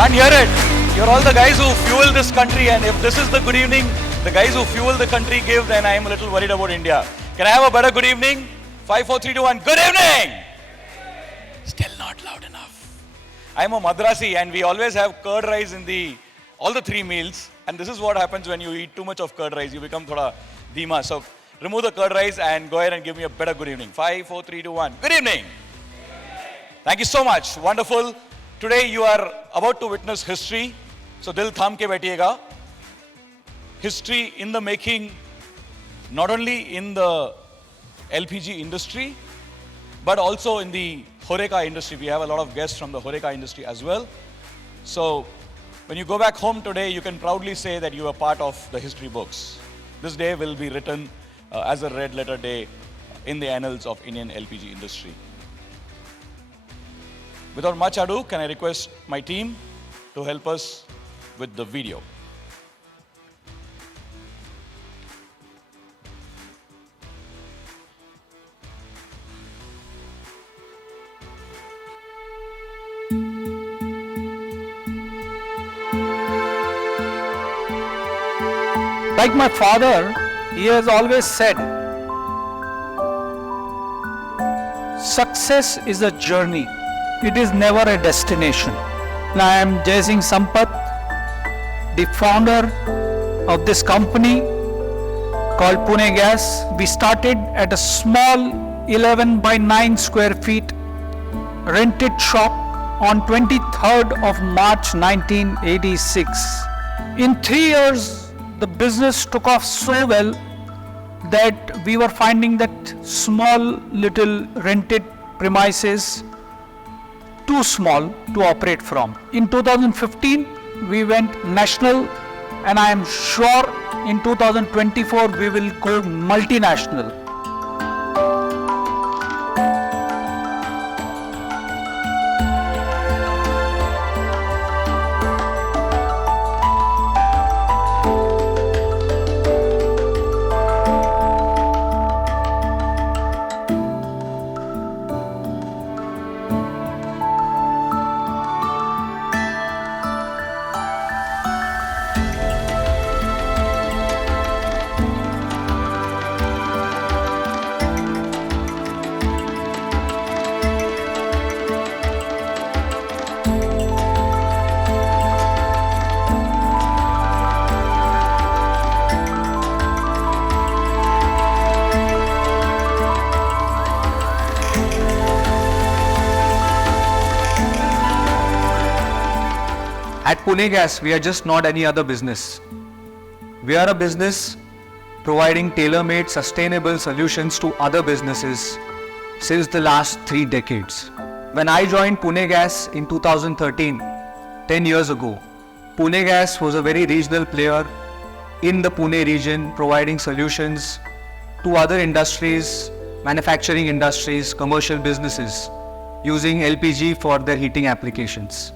Can't hear it. You're all the guys who fuel this country, and if this is the good evening the guys who fuel the country give, then I am a little worried about India. Can I have a better good evening? 5, 4, 3, 2, 1. Good evening! Still not loud enough. I'm a Madrasi, and we always have curd rice in all the 3 meals. And this is what happens when you eat too much of curd rice. You become thoda dheema. So remove the curd rice and go ahead and give me a better good evening. 5, 4, 3, 2, 1. Good evening! Thank you so much. Wonderful. Today you are about to witness history. So dil tham ke baitiyega. History in the making, not only in the LPG industry, but also in the Horeca industry. We have a lot of guests from the Horeca industry as well. So when you go back home today, you can proudly say that you are part of the history books. This day will be written as a red letter day in the annals of Indian LPG industry. Without much ado, can I request my team to help us with the video. Like my father, he has always said, success is a journey, it is never a destination. Now I am Jesal Sampat, the founder of this company called Pune Gas. We started at a small 11 by 9 square feet rented shop on 23rd of March 1986. In 3 years, the business took off so well that we were finding that small little rented premises too small to operate from. In 2015, we went national, and I am sure in 2024 we will go multinational. At Pune Gas, we are just not any other business. We are a business providing tailor-made sustainable solutions to other businesses since the last 3 decades. When I joined Pune Gas in 2013, 10 years ago, Pune Gas was a very regional player in the Pune region, providing solutions to other industries, manufacturing industries, commercial businesses, using LPG for their heating applications.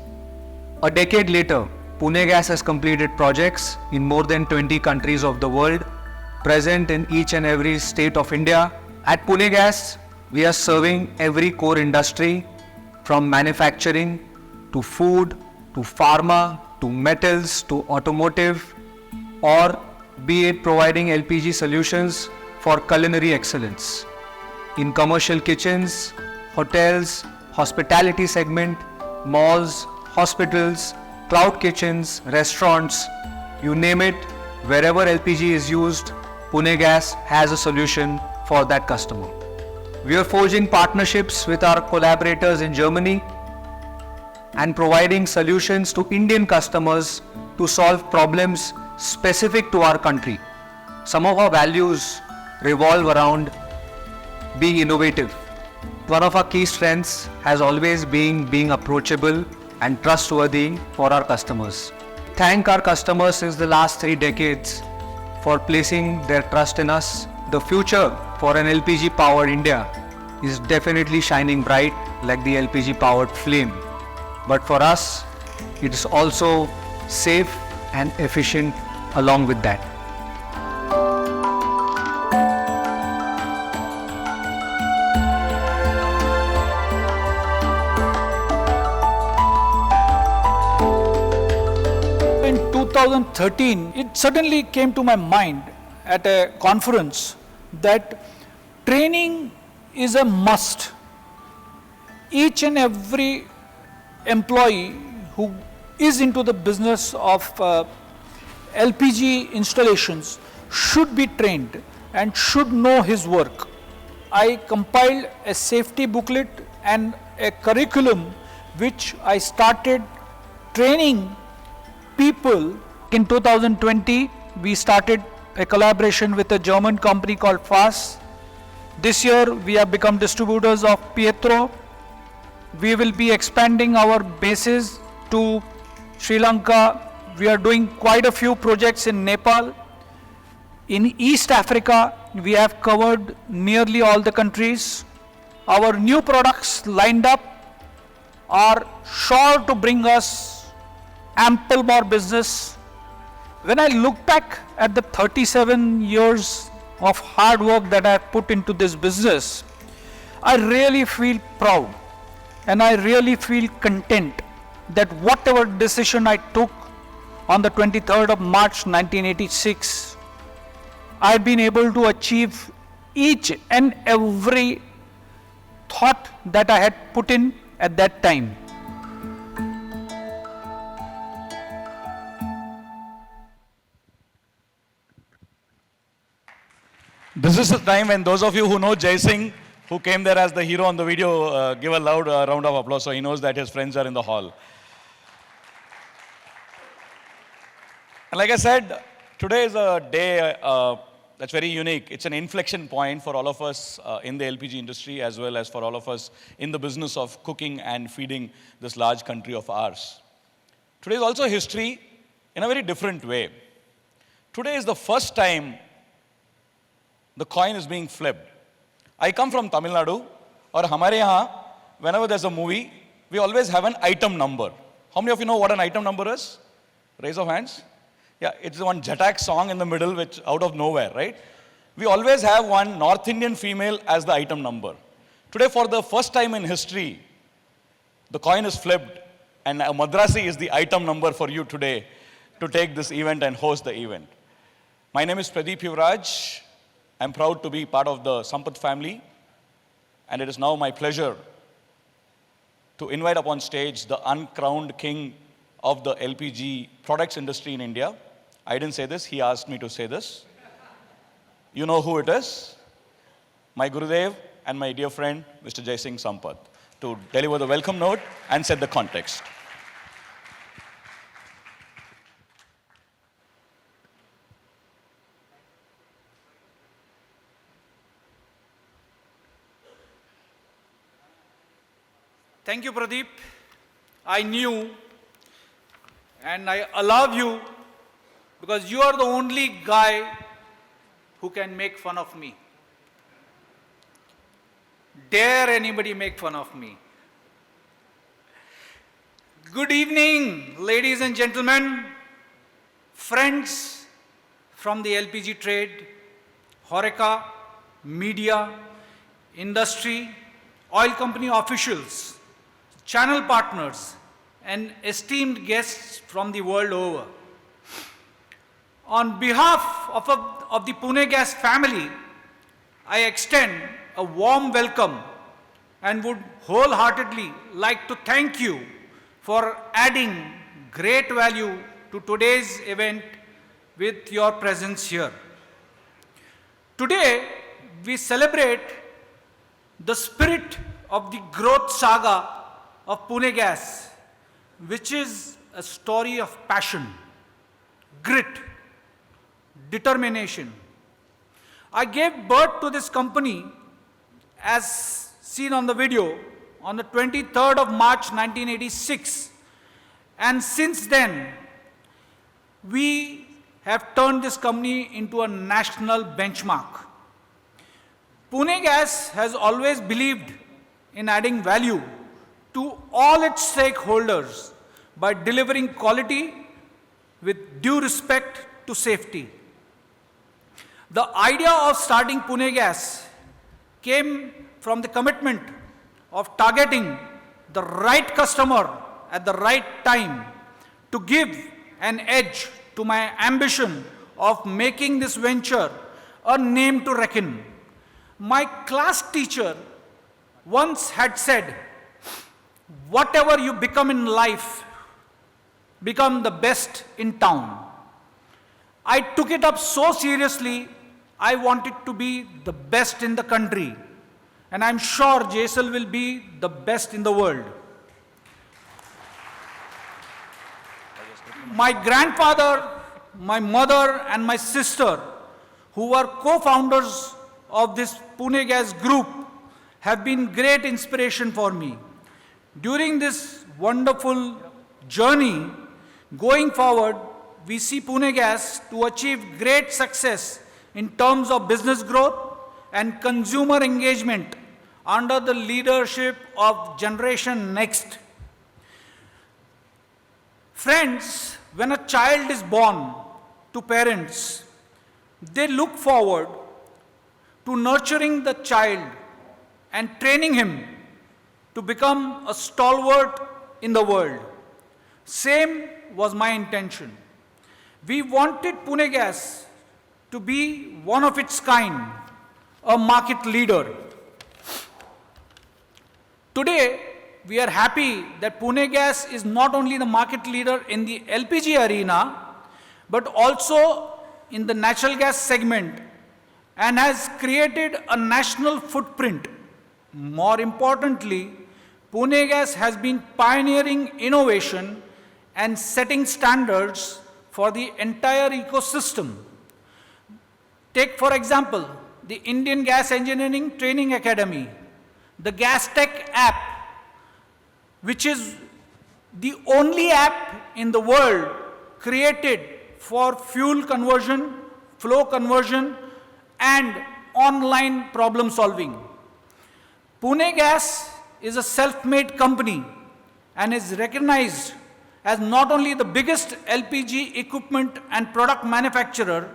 A decade later, Pune Gas has completed projects in more than 20 countries of the world, present in each and every state of India. At Pune Gas, we are serving every core industry, from manufacturing to food to pharma to metals to automotive, or be it providing LPG solutions for culinary excellence in commercial kitchens, hotels, hospitality segment, malls, hospitals, cloud kitchens, restaurants, you name it. Wherever LPG is used, Pune Gas has a solution for that customer. We are forging partnerships with our collaborators in Germany and providing solutions to Indian customers to solve problems specific to our country. Some of our values revolve around being innovative. One of our key strengths has always been being approachable and trustworthy for our customers. Thank our customers since the last 3 decades for placing their trust in us. The future for an LPG powered India is definitely shining bright like the LPG powered flame. But for us, it is also safe and efficient along with that. 2013, it suddenly came to my mind at a conference that training is a must. Each and every employee who is into the business of LPG installations should be trained and should know his work. I compiled a safety booklet and a curriculum which I started training people. In 2020, we started a collaboration with a German company called FAS. This year, we have become distributors of Pietro. We will be expanding our bases to Sri Lanka. We are doing quite a few projects in Nepal. In East Africa, we have covered nearly all the countries. Our new products lined up are sure to bring us ample more business. When I look back at the 37 years of hard work that I have put into this business, I really feel proud and I really feel content that whatever decision I took on the 23rd of March 1986, I've been able to achieve each and every thought that I had put in at that time. This is the time when those of you who know Jai Singh, who came there as the hero on the video, give a loud round of applause so he knows that his friends are in the hall. And like I said, today is a day that's very unique. It's an inflection point for all of us in the LPG industry as well as for all of us in the business of cooking and feeding this large country of ours. Today is also history in a very different way. Today is the first time the coin is being flipped. I come from Tamil Nadu, और हमारे यहाँ, whenever there's a movie, we always have an item number. How many of you know what an item number is? Raise of hands. Yeah, it's the one Jatak song in the middle, which out of nowhere, right? We always have one North Indian female as the item number. Today, for the first time in history, the coin is flipped, and a Madrasi is the item number for you today to take this event and host the event. My name is Pradeep Yuvraj. I'm proud to be part of the Sampat family, and it is now my pleasure to invite upon stage the uncrowned king of the LPG products industry in India. I didn't say this, he asked me to say this. You know who it is? My Gurudev and my dear friend, Mr. Jesal Sampat, to deliver the welcome note and set the context. Thank you, Pradeep. I knew and I allow you because you are the only guy who can make fun of me. Dare anybody make fun of me? Good evening, ladies and gentlemen, friends from the LPG trade, HoReCa, media, industry, oil company officials, channel partners, and esteemed guests from the world over. On behalf of the Pune Gas family, I extend a warm welcome and would wholeheartedly like to thank you for adding great value to today's event with your presence here. Today, we celebrate the spirit of the growth saga of Pune Gas, which is a story of passion, grit, determination. I gave birth to this company, as seen on the video, on the 23rd of March 1986, and since then, we have turned this company into a national benchmark. Pune Gas has always believed in adding value to all its stakeholders by delivering quality with due respect to safety. The idea of starting Pune Gas came from the commitment of targeting the right customer at the right time to give an edge to my ambition of making this venture a name to reckon. My class teacher once had said, whatever you become in life, become the best in town. I took it up so seriously, I wanted to be the best in the country. And I'm sure Jesal will be the best in the world. My grandfather, my mother, and my sister, who were co-founders of this Pune Gas group, have been great inspiration for me. During this wonderful journey, going forward, we see Pune Gas to achieve great success in terms of business growth and consumer engagement under the leadership of Generation Next. Friends, when a child is born to parents, they look forward to nurturing the child and training him to become a stalwart in the world. Same was my intention. We wanted Pune Gas to be one of its kind, a market leader. Today, we are happy that Pune Gas is not only the market leader in the LPG arena, but also in the natural gas segment and has created a national footprint. More importantly, Pune Gas has been pioneering innovation and setting standards for the entire ecosystem. Take, for example, the Indian Gas Engineering Training Academy, the Gas Tech app, which is the only app in the world created for fuel conversion, flow conversion, and online problem solving. Pune Gas is a self-made company and is recognized as not only the biggest LPG equipment and product manufacturer,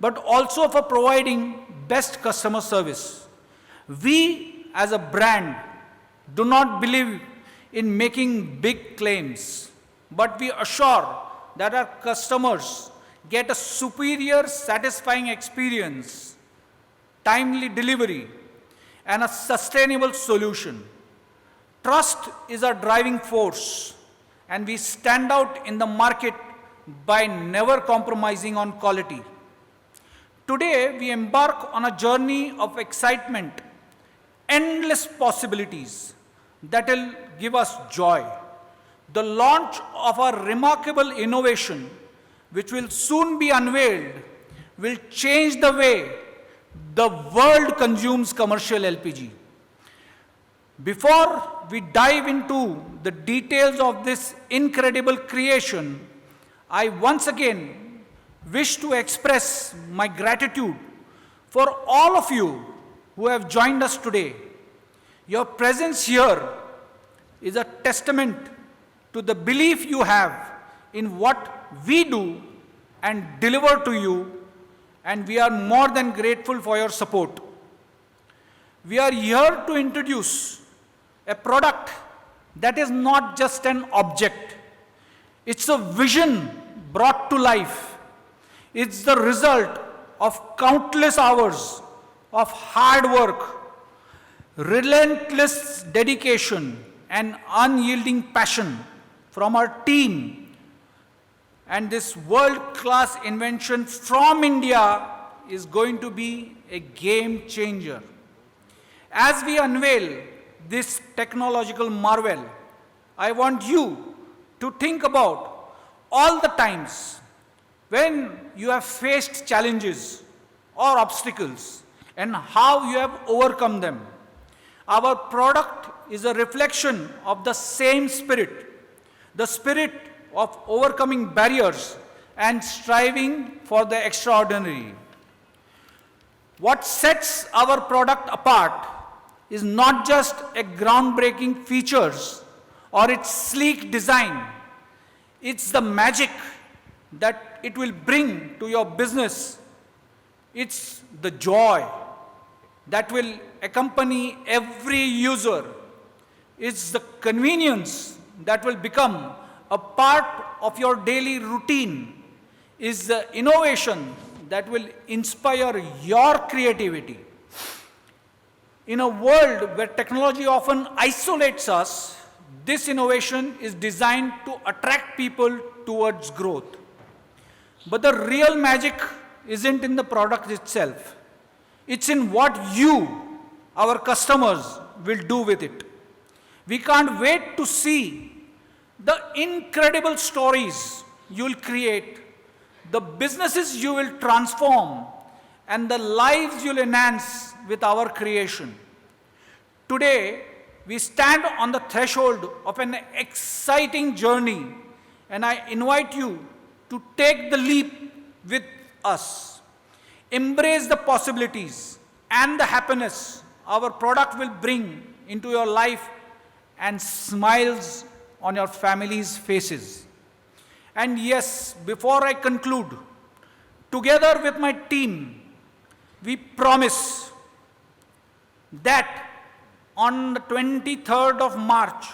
but also for providing best customer service. We, as a brand, do not believe in making big claims, but we assure that our customers get a superior, satisfying experience, timely delivery, and a sustainable solution. Trust is our driving force, and we stand out in the market by never compromising on quality. Today, we embark on a journey of excitement, endless possibilities that will give us joy. The launch of a remarkable innovation, which will soon be unveiled, will change the way the world consumes commercial LPG. Before we dive into the details of this incredible creation, I once again wish to express my gratitude for all of you who have joined us today. Your presence here is a testament to the belief you have in what we do and deliver to you, and we are more than grateful for your support. We are here to introduce a product that is not just an object. It's a vision brought to life. It's the result of countless hours of hard work, relentless dedication, and unyielding passion from our team. And this world-class invention from India is going to be a game changer. As we unveil this technological marvel, I want you to think about all the times when you have faced challenges or obstacles and how you have overcome them. Our product is a reflection of the same spirit, the spirit of overcoming barriers and striving for the extraordinary. What sets our product apart is not just a groundbreaking features or its sleek design. It's the magic that it will bring to your business. It's the joy that will accompany every user. It's the convenience that will become a part of your daily routine. is the innovation that will inspire your creativity. In a world where technology often isolates us, this innovation is designed to attract people towards growth. But the real magic isn't in the product itself. It's in what you, our customers, will do with it. We can't wait to see the incredible stories you'll create, the businesses you will transform, and the lives you'll enhance with our creation. Today, we stand on the threshold of an exciting journey, and I invite you to take the leap with us. Embrace the possibilities and the happiness our product will bring into your life and smiles on your family's faces. And yes, before I conclude, together with my team, we promise that on the 23rd of March,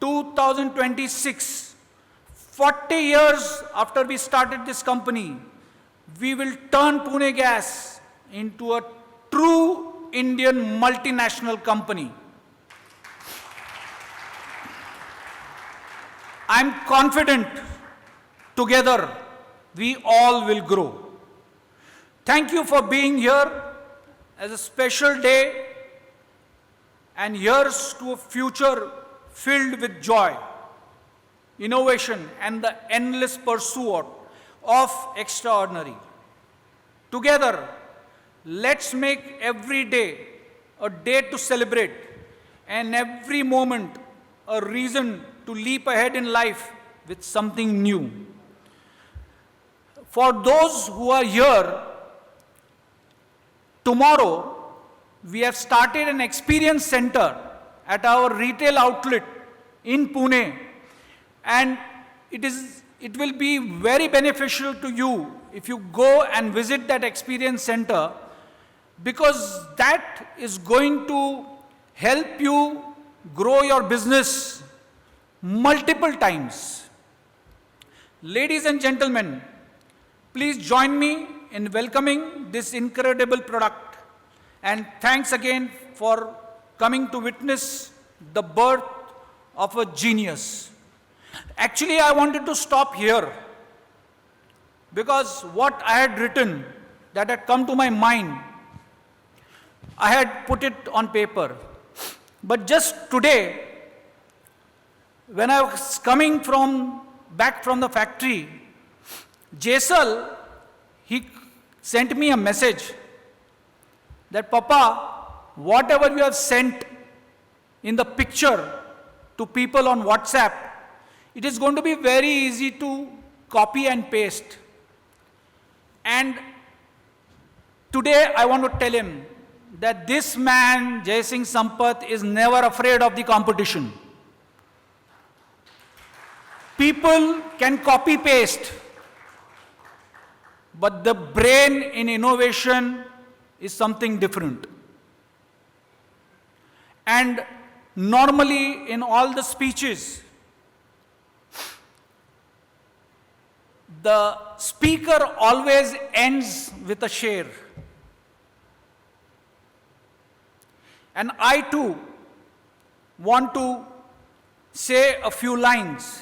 2026, 40 years after we started this company, we will turn Pune Gas into a true Indian multinational company. I'm confident together we all will grow. Thank you for being here as a special day, and here's to a future filled with joy, innovation, and the endless pursuit of extraordinary. Together, let's make every day a day to celebrate and every moment a reason to leap ahead in life with something new. For those who are here, tomorrow we have started an experience center at our retail outlet in Pune, and it will be very beneficial to you if you go and visit that experience center, because that is going to help you grow your business multiple times. Ladies and gentlemen, please join me in welcoming this incredible product, and thanks again for coming to witness the birth of a genius. Actually, I wanted to stop here because what I had written that had come to my mind, I had put it on paper. But just today, when I was coming back from the factory, Jesal, he sent me a message that, Papa, whatever you have sent in the picture to people on WhatsApp, it is going to be very easy to copy and paste. And today I want to tell him that this man, Jesal Sampat, is never afraid of the competition. People can copy paste, but the brain in innovation is something different. And normally in all the speeches, the speaker always ends with a share. And I too want to say a few lines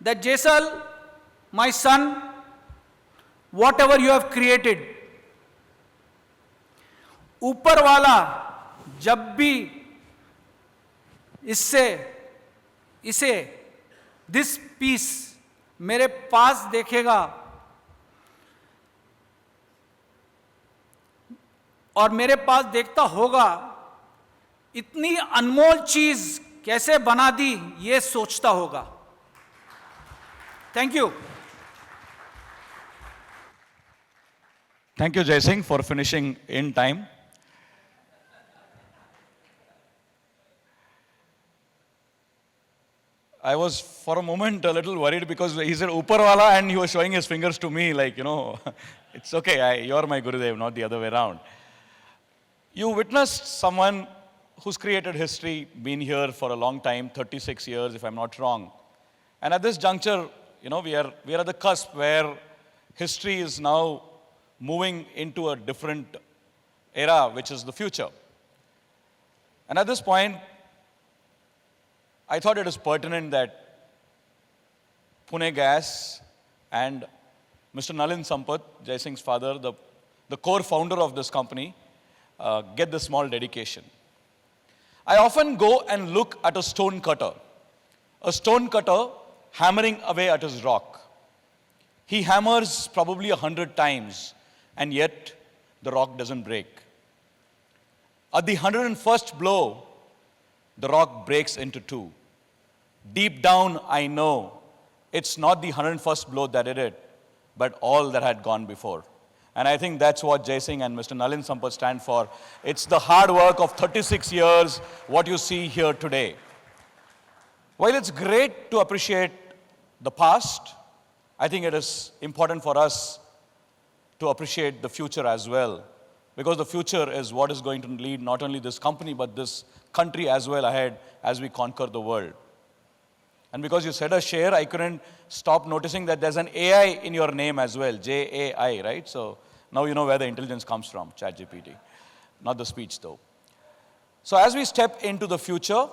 that, Jesal, my son, whatever you have created, ऊपर वाला जब भी this piece मेरे पास देखेगा और मेरे पास देखता होगा, इतनी अनमोल चीज कैसे बना दी ये सोचता होगा. Thank you. Thank you, Jesal, for finishing in time. I was for a moment a little worried because he said Upar wala and he was showing his fingers to me like, it's okay, you're my Gurudev, not the other way around. You witnessed someone who's created history, been here for a long time, 36 years if I'm not wrong. And at this juncture, we are at the cusp where history is now moving into a different era, which is the future. And at this point, I thought it is pertinent that Pune Gas and Mr. Nalin Sampat, Jai Singh's father, the core founder of this company, get this small dedication. I often go and look at a stone cutter hammering away at his rock. He hammers probably 100 times, and yet the rock doesn't break. At the 101st blow, the rock breaks into two. Deep down, I know it's not the 101st blow that did it, but all that had gone before. And I think that's what Jai Singh and Mr. Nalin Sampat stand for. It's the hard work of 36 years, what you see here today. While it's great to appreciate the past, I think it is important for us to appreciate the future as well. Because the future is what is going to lead not only this company, but this country as well ahead as we conquer the world. And because you said a share, I couldn't stop noticing that there's an AI in your name as well, J-A-I, right? So now you know where the intelligence comes from, ChatGPT. Not the speech though. So as we step into the future,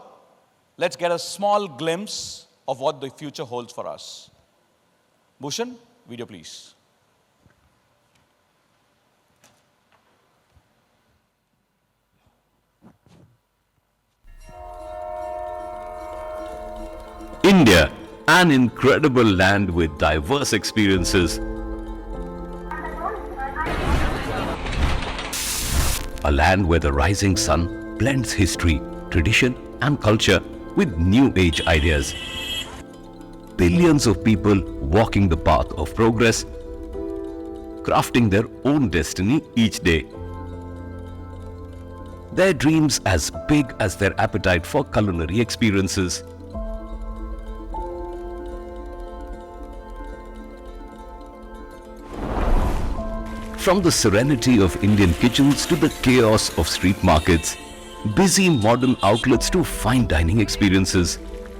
let's get a small glimpse of what the future holds for us. Bhushan, video please. India, an incredible land with diverse experiences. A land where the rising sun blends history, tradition and culture with new age ideas. Billions of people walking the path of progress, crafting their own destiny each day. Their dreams as big as their appetite for culinary experiences. From the serenity of Indian kitchens to the chaos of street markets, busy modern outlets to fine dining experiences,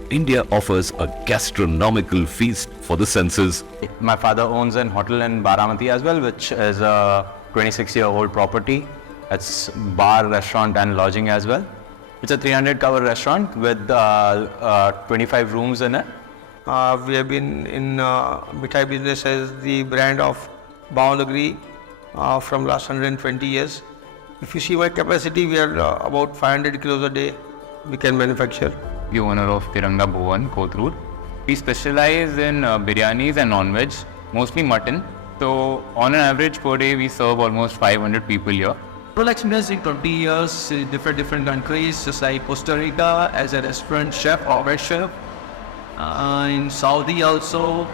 India offers a gastronomical feast for the senses. My father owns an hotel in Baramati as well, which is a 26-year-old property. It's bar, restaurant and lodging as well. It's a 300-cover restaurant with 25 rooms in it. We have been in Mithai business as the brand of Bhavanagri from last 120 years. If you see my capacity, we are about 500 kilos a day we can manufacture. The owner of Tiranga Bhuvan, Kothur. We specialize in biryanis and non-veg, mostly mutton. So on an average per day, we serve almost 500 people here. Total experience in 20 years in different countries, just like Costa Rica as a restaurant chef or head chef, in Saudi also,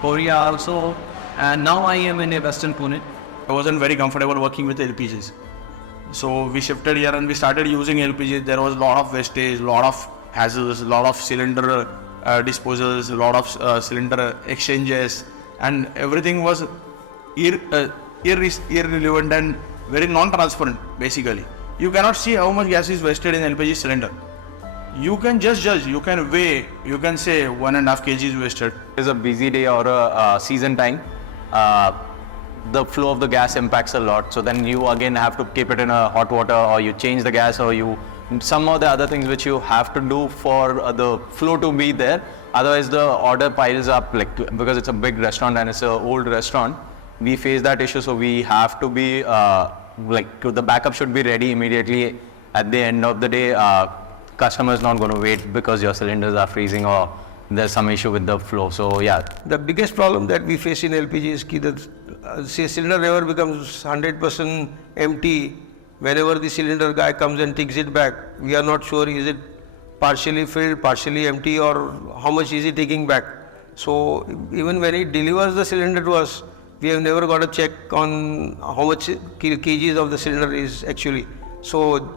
Korea also, and now I am in a Western Pune. I wasn't very comfortable working with LPGs. So we shifted here and we started using LPG. There was a lot of wastage, a lot of hazards, a lot of cylinder disposals, a lot of cylinder exchanges, and everything was irrelevant and very non-transparent basically. You cannot see how much gas is wasted in LPG cylinder. You can just judge, you can weigh, you can say 1.5 kg is wasted. It's a busy day or a season time. The flow of the gas impacts a lot. So then you again have to keep it in a hot water, or you change the gas, or you some of the other things which you have to do for the flow to be there. Otherwise the order piles up, because it's a big restaurant and it's an old restaurant. We face that issue, so we have to be the backup should be ready immediately. At the end of the day, customer is not going to wait because your cylinders are freezing or there's some issue with the flow. So yeah. The biggest problem that we face in LPG is that cylinder never becomes 100% empty. Whenever the cylinder guy comes and takes it back, we are not sure is it partially filled, partially empty, or how much is he taking back. So even when he delivers the cylinder to us, we have never got a check on how much kgs of the cylinder is actually. So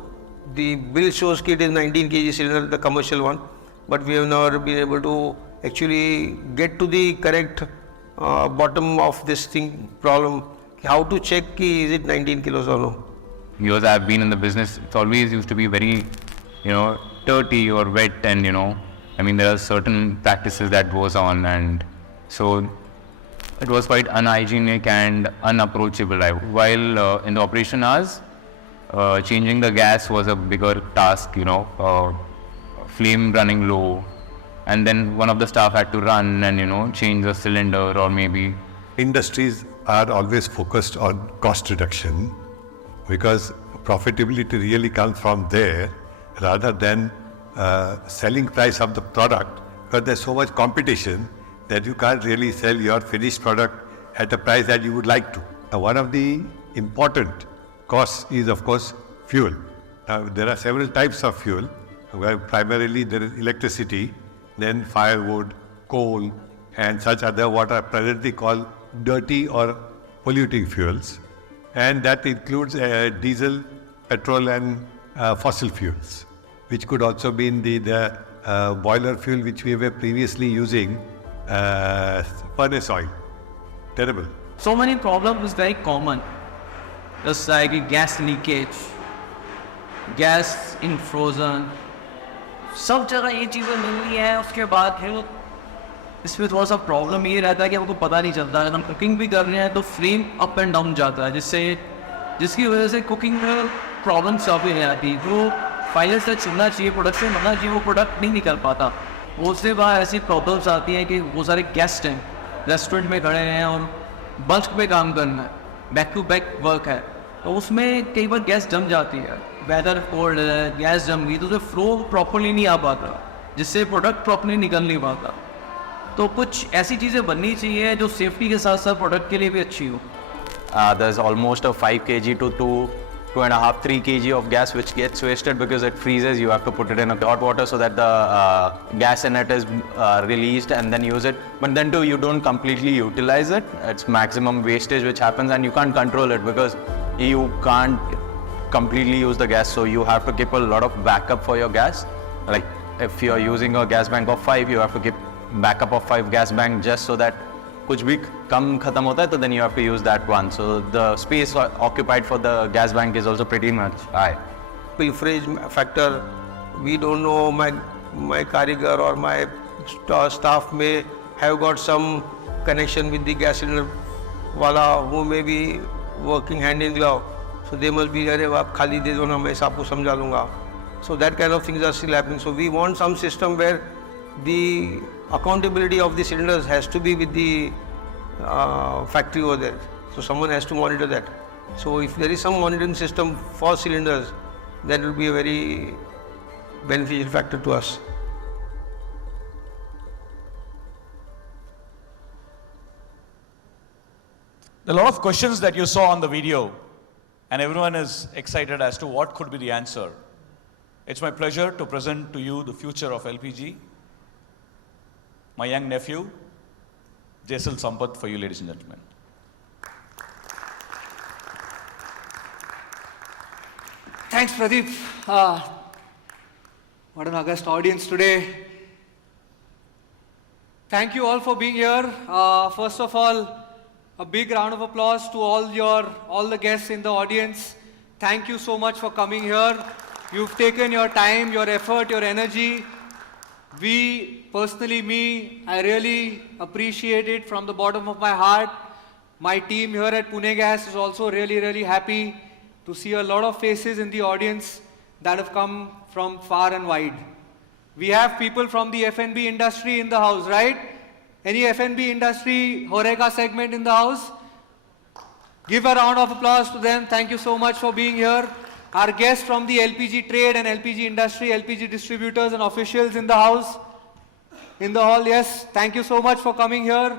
the bill shows it is 19 kg cylinder, the commercial one, but we have never been able to actually get to the correct bottom of this thing problem. How to check is it 19 kilos or no? Years I've been in the business, it's always used to be very, dirty or wet, and there are certain practices that goes on, and So it was quite unhygienic and unapproachable. While in the operation hours, changing the gas was a bigger task, flame running low, and then one of the staff had to run and change the cylinder, or maybe industries are always focused on cost reduction because profitability really comes from there rather than selling price of the product, because there's so much competition that you can't really sell your finished product at a price that you would like to. Now, one of the important costs is of course fuel. Now, there are several types of fuel, where primarily there is electricity, then firewood, coal, and such other what are presently called dirty or polluting fuels, and that includes diesel, petrol, and fossil fuels, which could also be in the boiler fuel which we were previously using, furnace oil. Terrible. So many problems is very common, just like gas leakage, gas in frozen, सब जगह ये चीज़ें मिल रही हैं. उसके बाद फिर इसमें थोड़ा सा प्रॉब्लम ये रहता है कि हमको पता नहीं चलता. अगर हम कुकिंग भी कर रहे हैं तो फ्लेम अप एंड डाउन जाता है, जिसकी वजह से कुकिंग में प्रॉब्लम काफ़ी नहीं आती. तो फाइनल से चलना चाहिए, प्रोडक्ट से बनना चाहिए, वो प्रोडक्ट नहीं निकल पाता. उसके बाद ऐसी प्रॉब्लम्स आती हैं कि वो सारे गेस्ट हैं, रेस्टोरेंट में खड़े हैं और बल्क पे काम करना है, बैक टू बैक वर्क है, तो उसमें कई बार गैस जम जाती है. वेदर कोल्ड है, गैस जम गई तो उसे फ्लो प्रॉपरली नहीं आ पाता, जिससे प्रोडक्ट प्रॉपरली निकल नहीं पाता. तो कुछ ऐसी चीज़ें बननी चाहिए जो सेफ्टी के साथ साथ प्रोडक्ट के लिए भी अच्छी हो. There's almost a 5 kg to 2.5, 3 kg of gas which gets wasted because it freezes. You have to put it in a hot water so that the gas in it is released and then use it. But then too, you don't completely utilize it. It's maximum wastage which happens, and you can't control it because you can't completely use the gas. So you have to keep a lot of backup for your gas. Like if you're using a gas bank of 5, you have to keep backup of 5 gas bank just so that कुछ भी कम खत्म होता है तो then you have to use that one. So the space occupied for the gas bank is also pretty much high. Pilferage factor, we don't know, my karigar or my staff may have got some connection with the gas cylinder wala who may be working hand in glove. So they must be, अरे आप खाली दे दो ना, मैं आपको समझा दूंगा. So that kind of things are still happening. So we want some system where the accountability of the cylinders has to be with the factory over there. So someone has to monitor that. So if there is some monitoring system for cylinders, that will be a very beneficial factor to us. There are a lot of questions that you saw on the video, and everyone is excited as to what could be the answer. It's my pleasure to present to you the future of LPG. My young nephew, Jesal Sampat, for you, ladies and gentlemen. Thanks, Pradeep. What an august audience today. Thank you all for being here. First of all, a big round of applause to all the guests in the audience. Thank you so much for coming here. You've taken your time, your effort, your energy. I really appreciate it from the bottom of my heart. My team here at Pune Gas is also really, really happy to see a lot of faces in the audience that have come from far and wide. We have people from the F&B industry in the house, right? Any F&B industry, Horeca segment in the house? Give a round of applause to them. Thank you so much for being here. Our guests from the LPG trade and LPG industry, LPG distributors and officials in the house, in the hall, yes, thank you so much for coming here.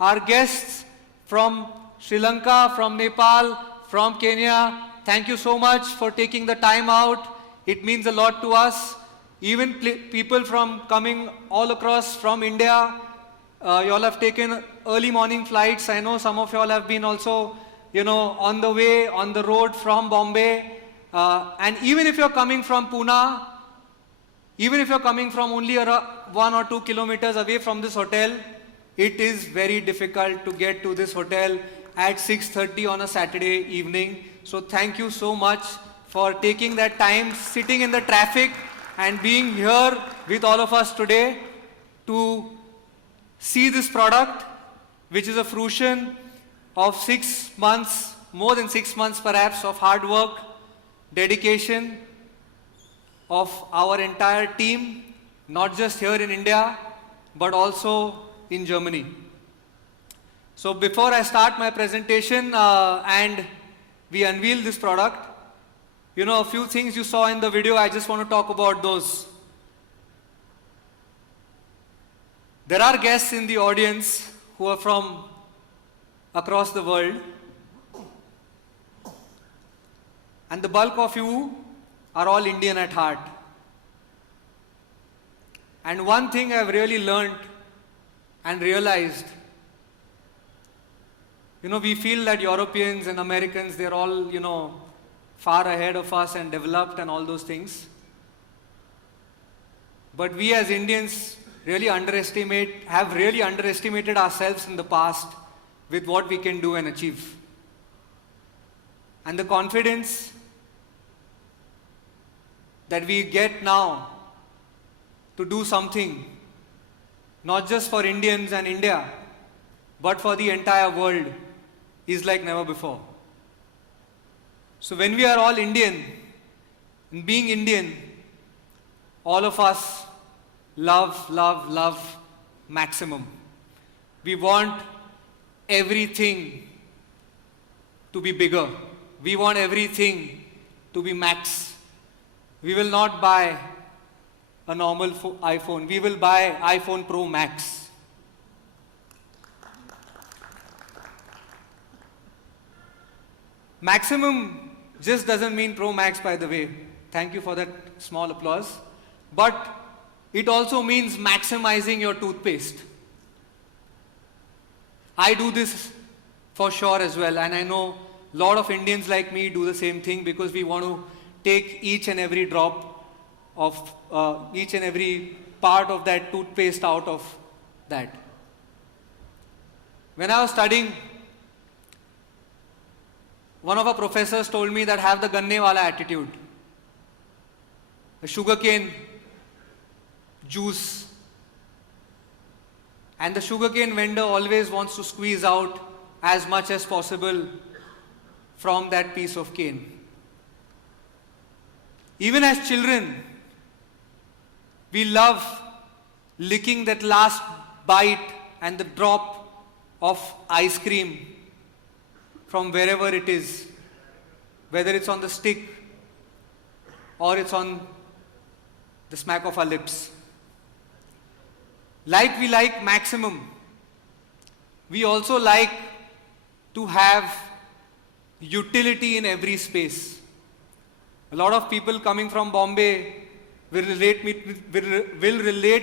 Our guests from Sri Lanka, from Nepal, from Kenya, thank you so much for taking the time out. It means a lot to us. Even people from coming all across from India, you all have taken early morning flights. I know some of you all have been also, on the way, on the road from Bombay. And even if you're coming from Pune, even if you're coming from only 1 or 2 kilometers away from this hotel, it is very difficult to get to this hotel at 6:30 on a Saturday evening. So thank you so much for taking that time, sitting in the traffic and being here with all of us today to see this product which is a fruition of 6 months, more than 6 months perhaps, of hard work, dedication of our entire team, not just here in India, but also in Germany. So before I start my presentation and we unveil this product, you know, a few things you saw in the video, I just want to talk about those. There are guests in the audience who are from across the world, and the bulk of you are all Indian at heart. And one thing I've really learned and realized, you know, we feel that Europeans and Americans, they're all, you know, far ahead of us and developed and all those things. But we as Indians have really underestimated ourselves in the past with what we can do and achieve. And the confidence that we get now to do something, not just for Indians and India, but for the entire world, is like never before. So when we are all Indian, and being Indian, all of us love maximum. We want everything to be bigger. We want everything to be max. We will not buy a normal iPhone. We will buy iPhone Pro Max. Maximum just doesn't mean Pro Max, by the way. Thank you for that small applause. But it also means maximizing your toothpaste. I do this for sure as well, and I know a lot of Indians like me do the same thing, because we want to take each and every drop of each and every part of that toothpaste out of that. When I was studying, one of our professors told me that have the ganne wala attitude. A sugarcane juice. And the sugarcane vendor always wants to squeeze out as much as possible from that piece of cane. Even as children, we love licking that last bite and the drop of ice cream from wherever it is, whether it's on the stick or it's on the smack of our lips. Like we like maximum, we also like to have utility in every space. A lot of people coming from Bombay will relate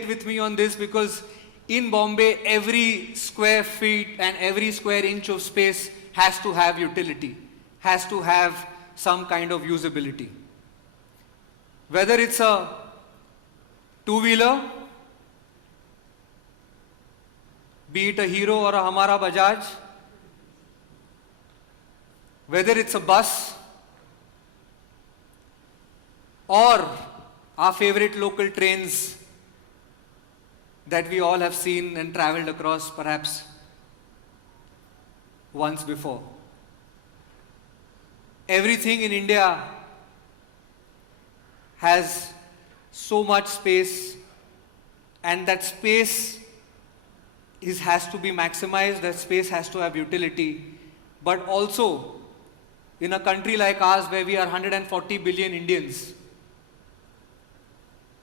with me on this, because in Bombay, every square feet and every square inch of space has to have utility, has to have some kind of usability. Whether it's a two-wheeler, be it a Hero or a Hamara Bajaj, whether it's a bus or our favorite local trains that we all have seen and traveled across perhaps once before. Everything in India has so much space, and that space has to be maximized, that space has to have utility. But also, in a country like ours where we are 140 billion Indians,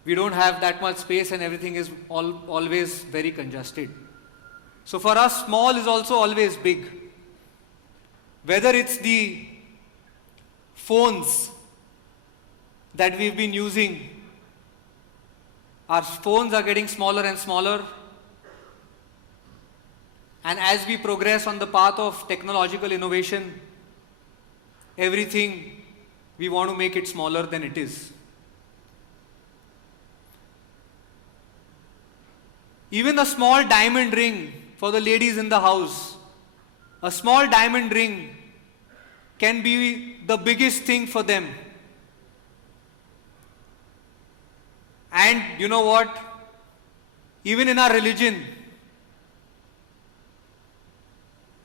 we don't have that much space and everything is always very congested. So for us, small is also always big. Whether it's the phones that we've been using, our phones are getting smaller and smaller. And as we progress on the path of technological innovation, everything we want to make it smaller than it is. Even a small diamond ring for the ladies in the house, a small diamond ring can be the biggest thing for them. And you know what? Even in our religion,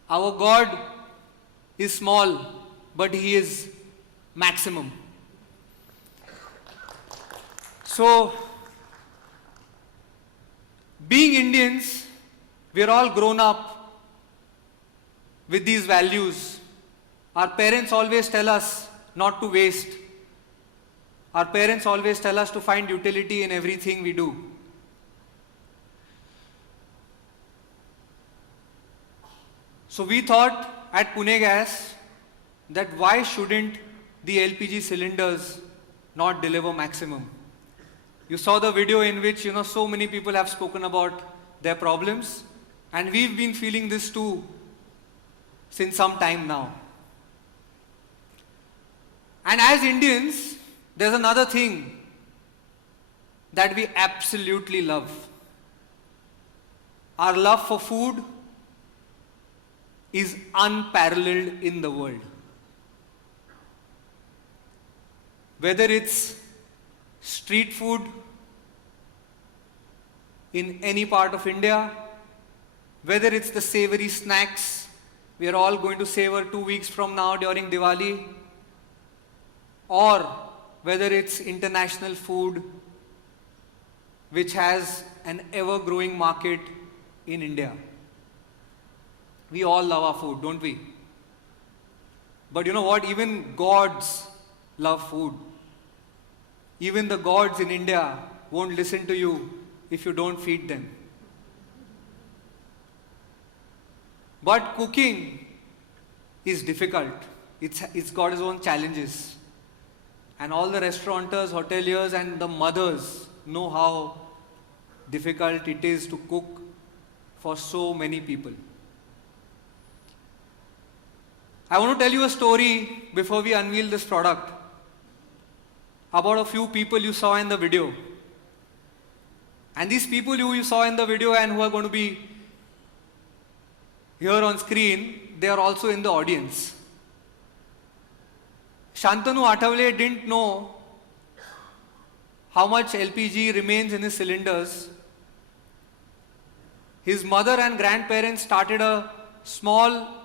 Our God is small, but He is maximum. So, being Indians, we are all grown up with these values. Our parents always tell us not to waste. Our parents always tell us to find utility in everything we do. So we thought at Pune Gas that why shouldn't the LPG cylinders not deliver maximum? You saw the video in which so many people have spoken about their problems, and we've been feeling this too since some time now. And as Indians, there's another thing that we absolutely love. Our love for food is unparalleled in the world. Whether it's street food in any part of India, whether it's the savory snacks we are all going to savor 2 weeks from now during Diwali, or whether it's international food which has an ever-growing market in India. We all love our food, don't we? But you know what? Even gods love food. Even the gods in India won't listen to you if you don't feed them. But cooking is difficult. It's got its own challenges. And all the restaurateurs, hoteliers and the mothers know how difficult it is to cook for so many people. I want to tell you a story before we unveil this product about a few people you saw in the video. And these people who you saw in the video and who are going to be here on screen, they are also in the audience. Shantanu Athavale didn't know how much LPG remains in his cylinders. His mother and grandparents started a small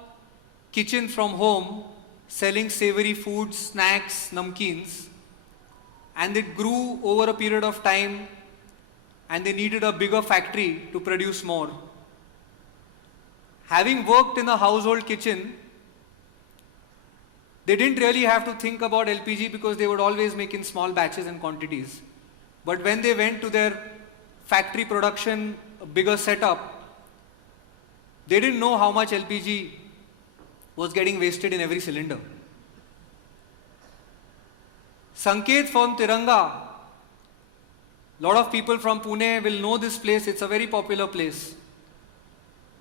kitchen from home selling savory foods, snacks, namkeens, and it grew over a period of time and they needed a bigger factory to produce more. Having worked in a household kitchen, they didn't really have to think about LPG because they would always make in small batches and quantities. But when they went to their factory production, a bigger setup, they didn't know how much LPG was getting wasted in every cylinder. Sanket from Tiranga, a lot of people from Pune will know this place. It's a very popular place,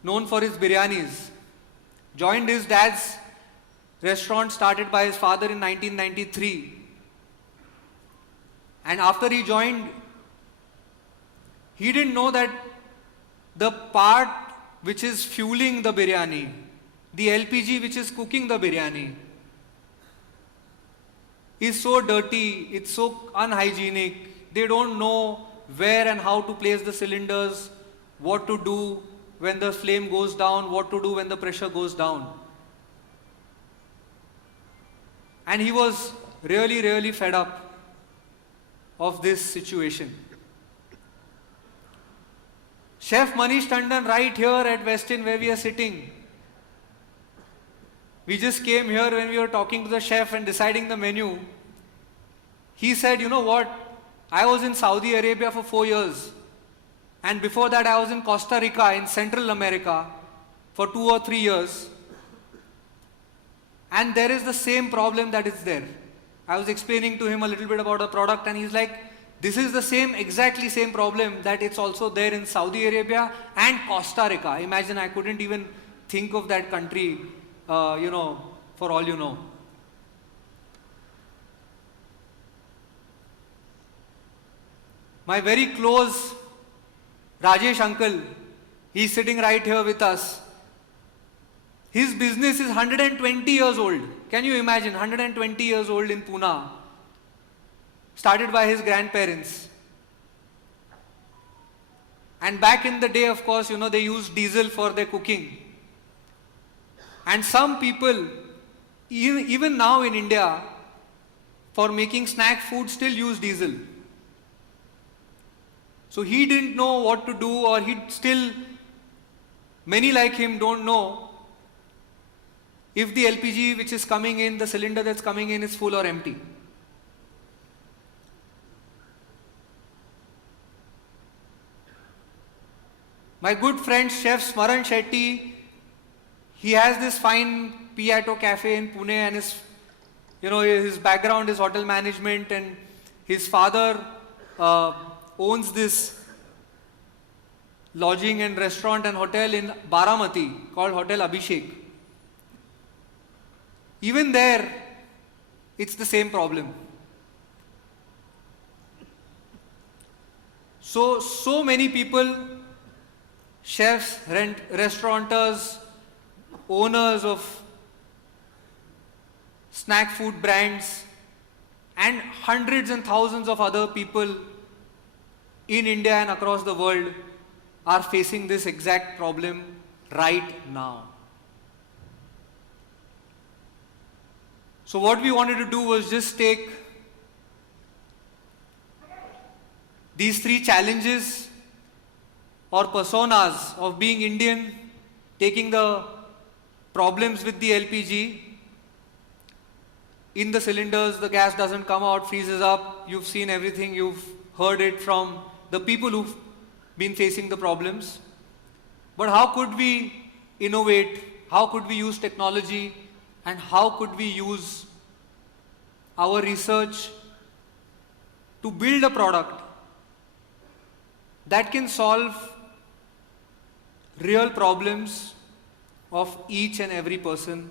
known for his biryanis. Joined his dad's restaurant started by his father in 1993. And after he joined, he didn't know that the part which is fueling the biryani, the LPG which is cooking the biryani, is so dirty, it's so unhygienic. They don't know where and how to place the cylinders, what to do when the flame goes down, what to do when the pressure goes down. And he was really, really fed up of this situation. Chef Manish Tandon, right here at Westin where we are sitting. We just came here when we were talking to the chef and deciding the menu. He said, you know what, I was in Saudi Arabia for 4 years. And before that I was in Costa Rica in Central America for 2 or 3 years. And there is the same problem that is there. I was explaining to him a little bit about the product and he's like, this is the same, exactly same problem that it's also there in Saudi Arabia and Costa Rica. Imagine, I couldn't even think of that country, for all you know. My very close Rajesh uncle, he's sitting right here with us. His business is 120 years old. Can you imagine? 120 years old in Pune. Started by his grandparents. And back in the day, of course, they used diesel for their cooking. And some people, even now in India, for making snack food still use diesel. So he didn't know what to do, or many like him don't know if the LPG which is coming in, the cylinder that's coming in is full or empty. My good friend Chef Smaran Shetty, he has this fine Piatto cafe in Pune, and his background is hotel management, and his father owns this lodging and restaurant and hotel in Baramati called Hotel Abhishek. Even there, it's the same problem. So many people, chefs, restaurateurs, owners of snack food brands, and hundreds and thousands of other people in India and across the world are facing this exact problem right now. So what we wanted to do was just take these three challenges or personas of being Indian, taking the problems with the LPG. In the cylinders, the gas doesn't come out, freezes up. You've seen everything, you've heard it from the people who've been facing the problems. But how could we innovate? How could we use technology? And how could we use our research to build a product that can solve real problems of each and every person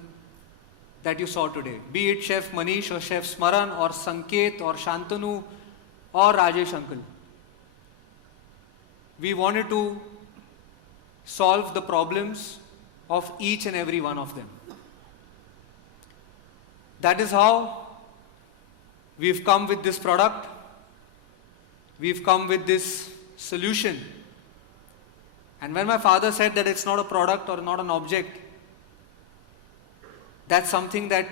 that you saw today, be it Chef Manish or Chef Smaran or Sanket or Shantanu or Rajesh Uncle. We wanted to solve the problems of each and every one of them. That is how we've come with this product. We've come with this solution. And when my father said that it's not a product or not an object, that's something that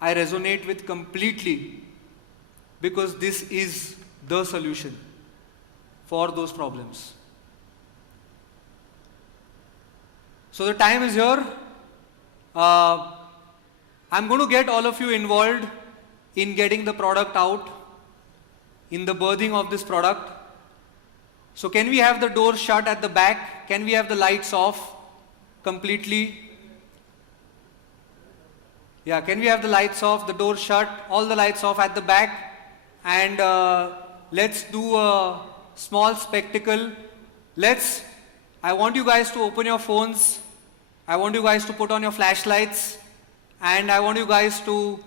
I resonate with completely, because this is the solution for those problems. So the time is here. I'm going to get all of you involved in getting the product out, in the birthing of this product. So can we have the doors shut at the back? Can we have the lights off completely? Yeah, can we have the lights off, the doors shut, all the lights off at the back? And let's do a small spectacle. I want you guys to open your phones. I want you guys to put on your flashlights. And I want you guys to,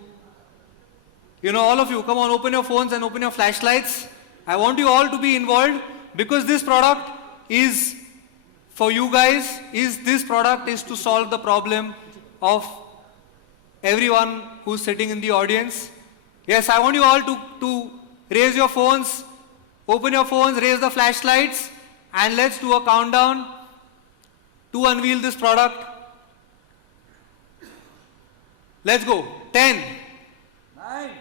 all of you, come on, open your phones and open your flashlights. I want you all to be involved, because this product is for you guys. This product is to solve the problem of everyone who's sitting in the audience. Yes, I want you all to raise your phones, open your phones, raise the flashlights, and let's do a countdown to unveil this product. Let's go. 10,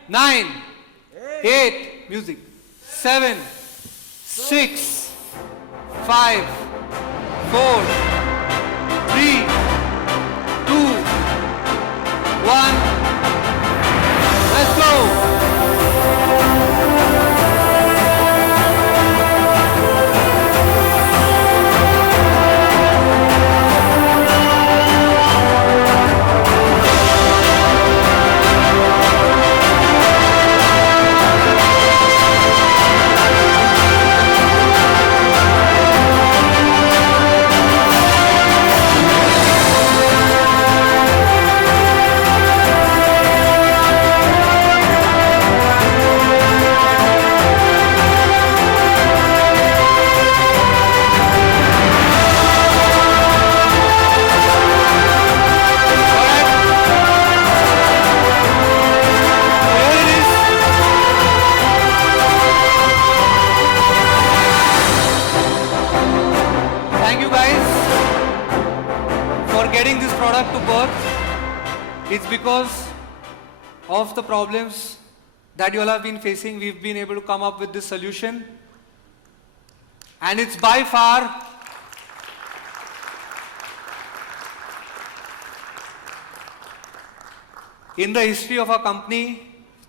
9, 8, music, 7, 6, 5, 4, 3, 2, 1. Let's go. getting this product to birth, it's because of the problems that you all have been facing. We've been able to come up with this solution. And it's by far in the history of our company,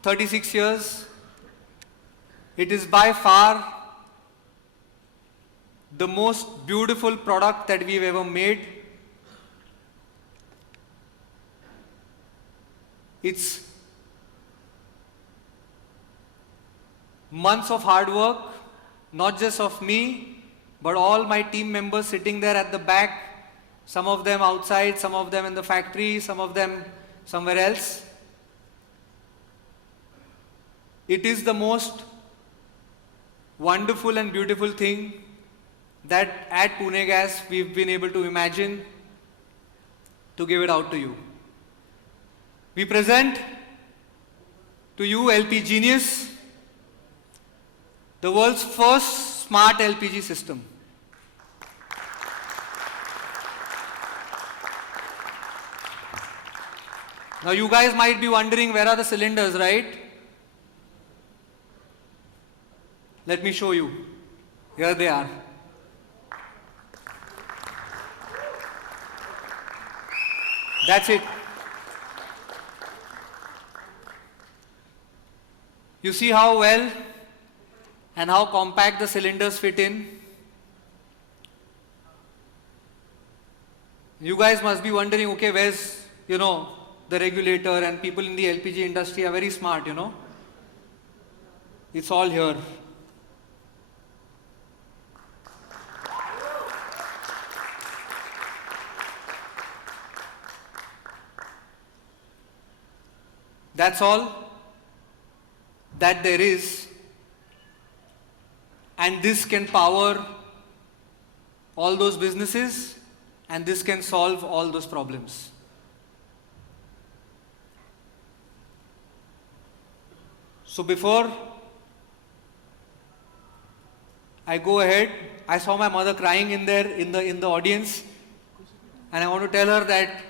36 years, it is by far the most beautiful product that we've ever made. It's months of hard work, not just of me, but all my team members sitting there at the back, some of them outside, some of them in the factory, some of them somewhere else. It is the most wonderful and beautiful thing that at Pune Gas we've been able to imagine to give it out to you. We present to you LPGenius, the world's first smart LPG system. Now you guys might be wondering, where are the cylinders, right? Let me show you. Here they are. That's it. You see how well and how compact the cylinders fit in. You guys must be wondering, okay, where's, the regulator, and people in the LPG industry are very smart, It's all here. That's all that there is, and this can power all those businesses, and this can solve all those problems. So before I go ahead, I saw my mother crying in there in the audience, and I want to tell her that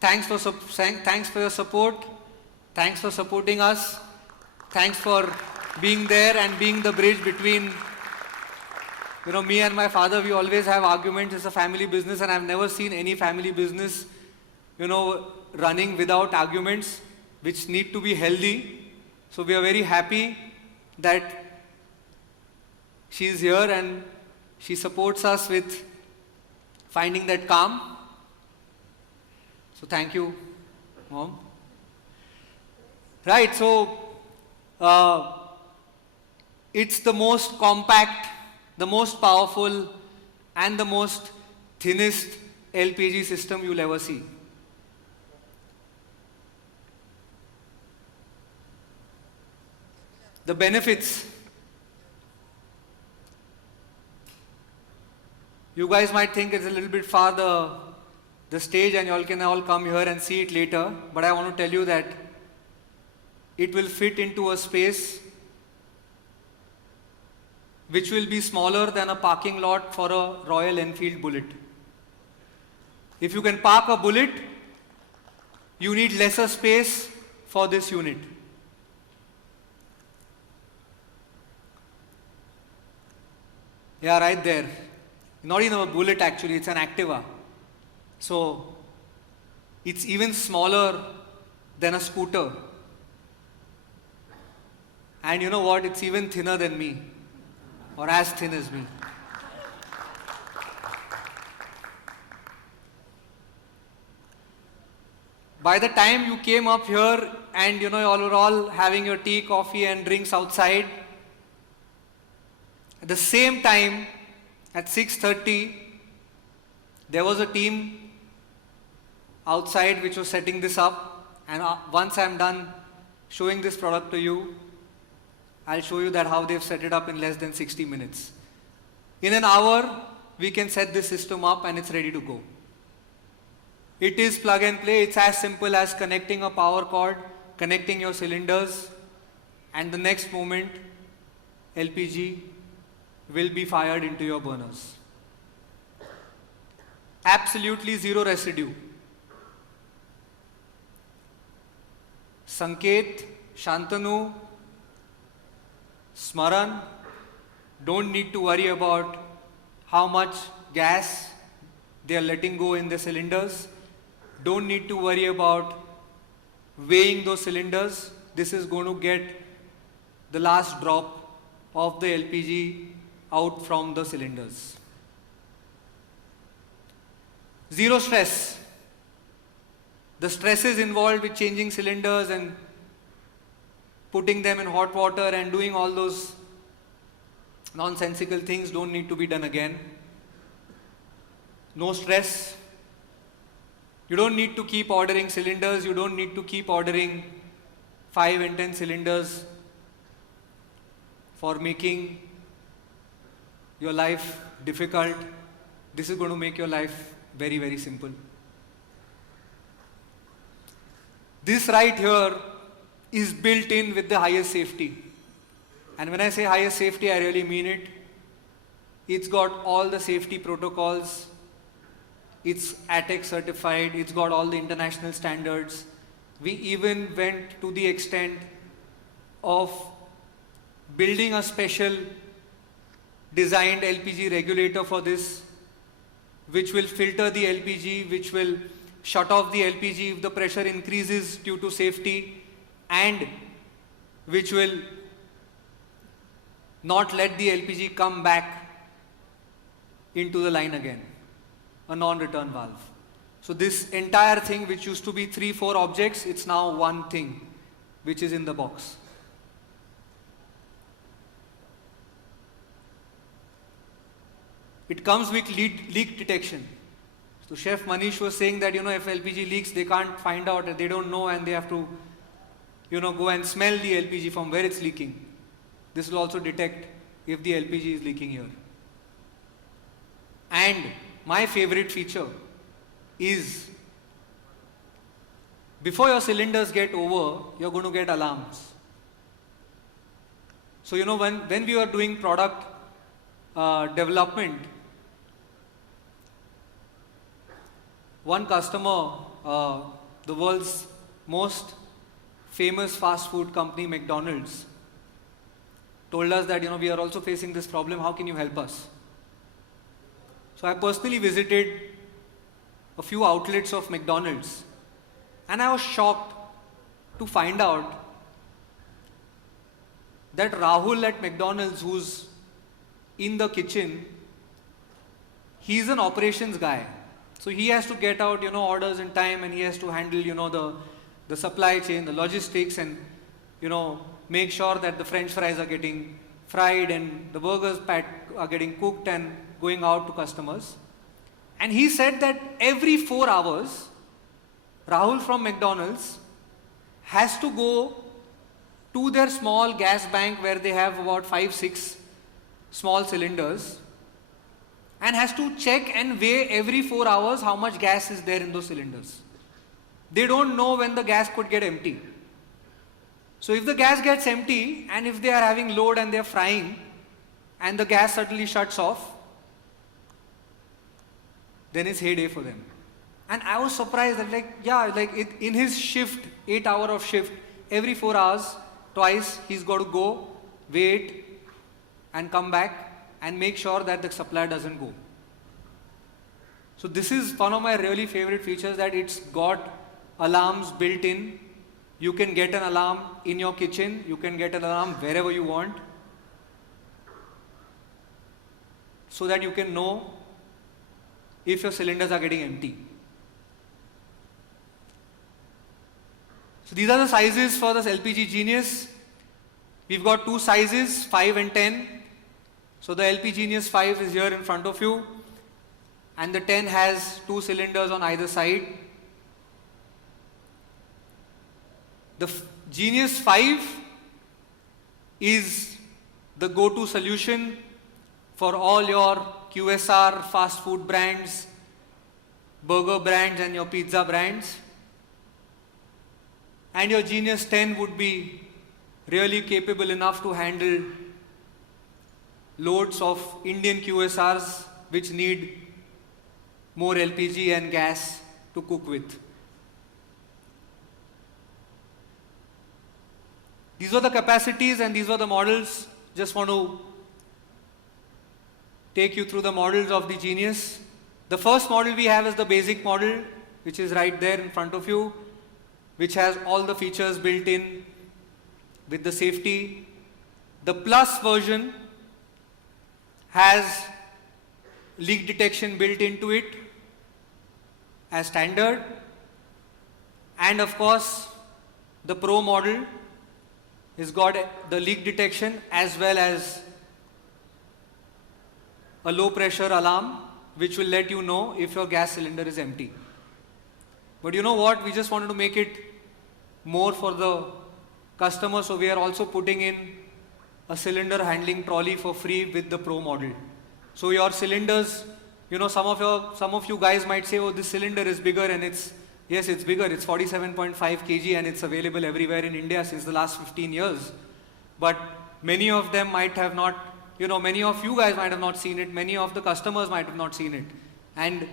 thanks for your support, thanks for supporting us, thanks for being there and being the bridge between, me and my father. We always have arguments. It's a family business, and I've never seen any family business, running without arguments, which need to be healthy. So we are very happy that she's here and she supports us with finding that calm. So thank you, Mom. Right, so it's the most compact, the most powerful, and the most thinnest LPG system you'll ever see. The benefits. You guys might think it's a little bit far the stage, and you all can all come here and see it later, but I want to tell you that it will fit into a space which will be smaller than a parking lot for a Royal Enfield Bullet. If you can park a Bullet, you need lesser space for this unit. Yeah, right there. Not even a Bullet actually, it's an Activa. So it's even smaller than a scooter. And you know what? It's even thinner than me, or as thin as me. By the time you came up here and you all were all having your tea, coffee and drinks outside, at the same time at 6:30, there was a team outside which was setting this up, and once I'm done showing this product to you, I'll show you that how they've set it up in less than 60 minutes. In an hour, we can set this system up and it's ready to go. It is plug and play. It's as simple as connecting a power cord, connecting your cylinders, and the next moment, LPG will be fired into your burners. absolutely zero residue. Sanket, Shantanu, Smaran don't need to worry about how much gas they are letting go in the cylinders. Don't need to worry about weighing those cylinders. This is going to get the last drop of the LPG out from the cylinders. Zero stress. The stresses involved with changing cylinders and putting them in hot water and doing all those nonsensical things don't need to be done again. No stress. You don't need to keep ordering cylinders. You don't need to keep ordering 5 and 10 cylinders for making your life difficult. This is going to make your life very, very simple. This right here is built in with the highest safety. And when I say highest safety, I really mean it. It's got all the safety protocols. It's ATEX certified. It's got all the international standards. We even went to the extent of building a special designed LPG regulator for this, which will filter the LPG, which will shut off the LPG if the pressure increases due to safety, and which will not let the LPG come back into the line again, a non-return valve. So this entire thing, which used to be 3-4 objects, it's now one thing which is in the box. It comes with leak detection. So Chef Manish was saying that, if LPG leaks, they can't find out, they don't know, and they have to, go and smell the LPG from where it's leaking. This will also detect if the LPG is leaking here. And my favorite feature is, before your cylinders get over, you're going to get alarms. So, when we were doing product development, one customer, the world's most famous fast food company, McDonald's, told us that, we are also facing this problem. How can you help us? So I personally visited a few outlets of McDonald's, and I was shocked to find out that Rahul at McDonald's, who's in the kitchen, he's an operations guy. So he has to get out, orders in time, and he has to handle, the supply chain, the logistics, and, make sure that the French fries are getting fried and the burgers are getting cooked and going out to customers. And he said that every 4 hours, Rahul from McDonald's has to go to their small gas bank where they have about 5-6 small cylinders, and has to check and weigh every 4 hours how much gas is there in those cylinders. They don't know when the gas could get empty. So if the gas gets empty, and if they are having load and they are frying, and the gas suddenly shuts off, then it's heyday for them. And I was surprised that in his shift, 8-hour of shift, every 4 hours, twice, he's got to go, wait, and come back and make sure that the supply doesn't go. So this is one of my really favorite features, that it's got alarms built in. You can get an alarm in your kitchen, you can get an alarm wherever you want, so that you can know if your cylinders are getting empty. So these are the sizes for this LPG Genius. We've got 2 sizes, 5 and 10. So the LPG Genius 5 is here in front of you, and the 10 has 2 cylinders on either side. The Genius 5 is the go-to solution for all your QSR fast food brands, burger brands, and your pizza brands. And your Genius 10 would be really capable enough to handle loads of Indian QSRs which need more LPG and gas to cook with. These were the capacities and these were the models. Just want to take you through the models of the Genius. The first model we have is the basic model, which is right there in front of you, which has all the features built in with the safety. The Plus version has leak detection built into it as standard. And of course, the Pro model has got the leak detection as well as a low pressure alarm, which will let you know if your gas cylinder is empty. But you know what? We just wanted to make it more for the customer, so we are also putting in a cylinder handling trolley for free with the Pro model. So your cylinders, you know, some of you guys might say, oh, this cylinder is bigger, and yes, it's bigger. It's 47.5 kg and it's available everywhere in India since the last 15 years. But many of them might have not, you know, many of you guys might have not seen it. Many of the customers might have not seen it. And,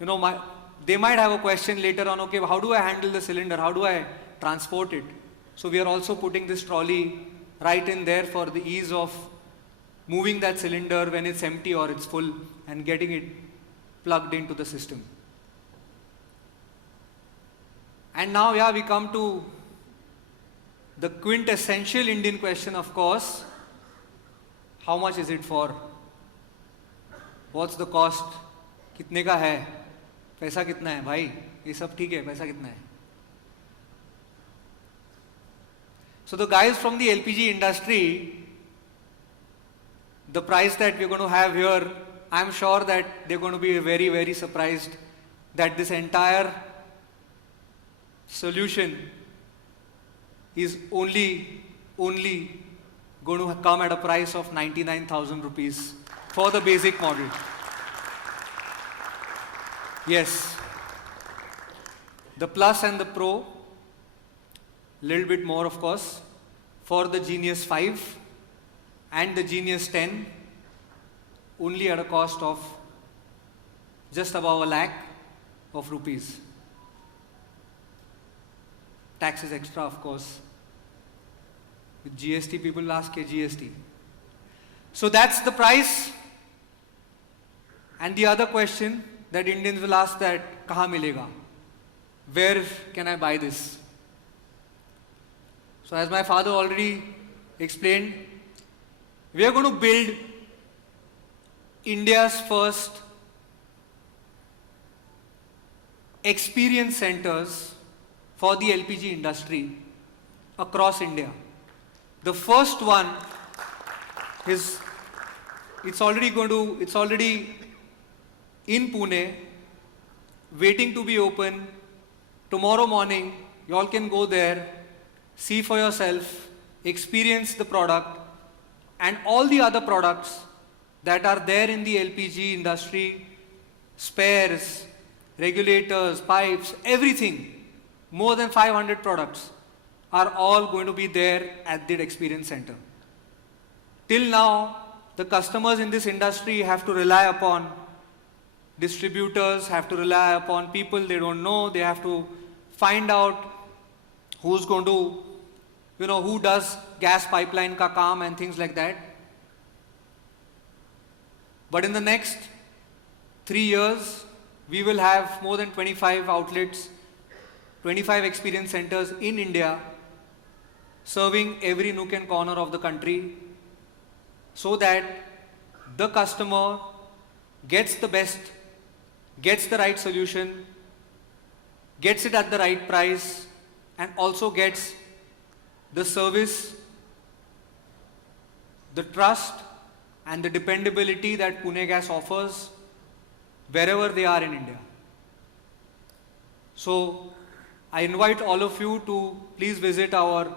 you know, they might have a question later on, okay, how do I handle the cylinder? How do I transport it? So we are also putting this trolley right in there for the ease of moving that cylinder when it's empty or it's full and getting it plugged into the system. And now, yeah, we come to the quintessential Indian question, of course. How much is it for? What's the cost? कितने का है? पैसा कितना है भाई? ये सब ठीक है, पैसा कितना है? So the guys from the LPG industry, the price that we're going to have here, I'm sure that they're going to be very, very surprised that this entire solution is only going to come at a price of 99,000 rupees for the basic model. Yes. The Plus and the Pro, little bit more of course, for the Genius 5 and the Genius 10, only at a cost of just above a lakh of rupees. Tax is extra, of course. With GST, people will ask, GST. So that's the price. And the other question that Indians will ask that, kahan milega? Where can I buy this? So as my father already explained, we are going to build India's first experience centers for the LPG industry across India. The first one is, it's already in Pune, waiting to be open. Tomorrow morning, you all can go there, see for yourself, experience the product and all the other products that are there in the LPG industry, spares, regulators, pipes, everything. More than 500 products are all going to be there at the experience center. Till now, the customers in this industry have to rely upon distributors, have to rely upon people they don't know. They have to find out who's going to, you know, who does gas pipeline ka kaam and things like that. But in the next 3 years, we will have more than 25 outlets, 25 experience centers in India, serving every nook and corner of the country, so that the customer gets the best, gets the right solution, gets it at the right price, and also gets the service, the trust, and the dependability that Pune Gas offers wherever they are in India. So I invite all of you to please visit our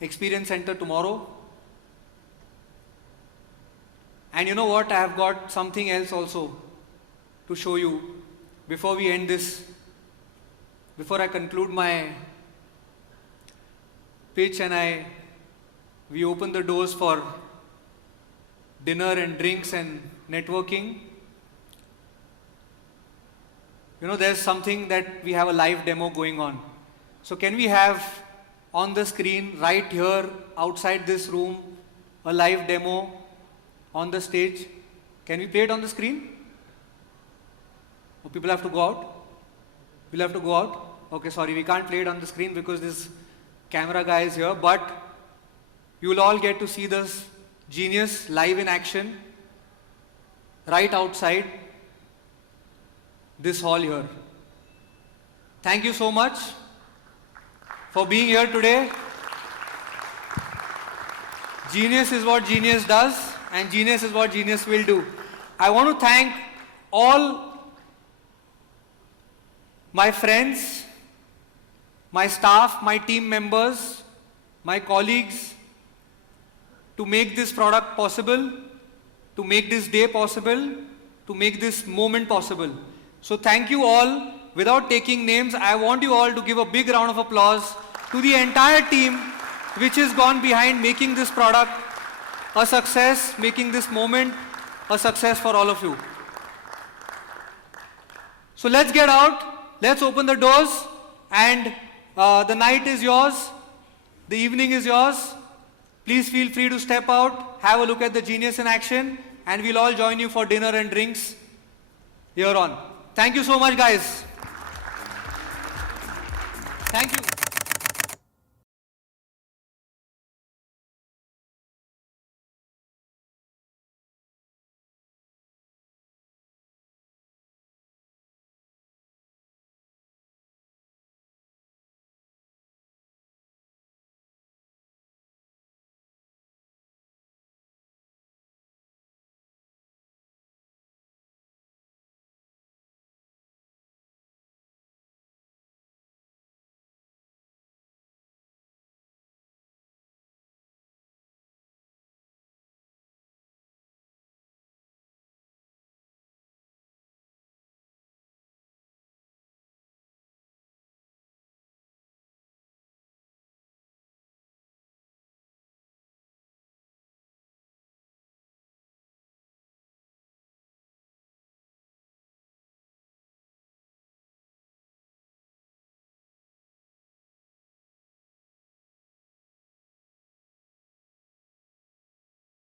experience center tomorrow. And you know what, I have got something else also to show you before we end this, before I conclude my pitch and we open the doors for dinner and drinks and networking. there's something that we have a live demo going on. So can we have on the screen right here outside this room a live demo on the stage? Can we play it on the screen? Or people have to go out? We'll have to go out? Okay, sorry, we can't play it on the screen because this camera guy is here, but you will all get to see this genius live in action right outside this hall here. Thank you so much for being here today. Genius is what genius does, and genius is what genius will do. I want to thank all my friends, my staff, my team members, my colleagues to make this product possible, to make this day possible, to make this moment possible. So thank you all. Without taking names, I want you all to give a big round of applause to the entire team which has gone behind making this product a success, making this moment a success for all of you. So let's get out, let's open the doors, and the night is yours, the evening is yours. Please feel free to step out, have a look at the genius in action, and we'll all join you for dinner and drinks here on. Thank you so much, guys. Thank you.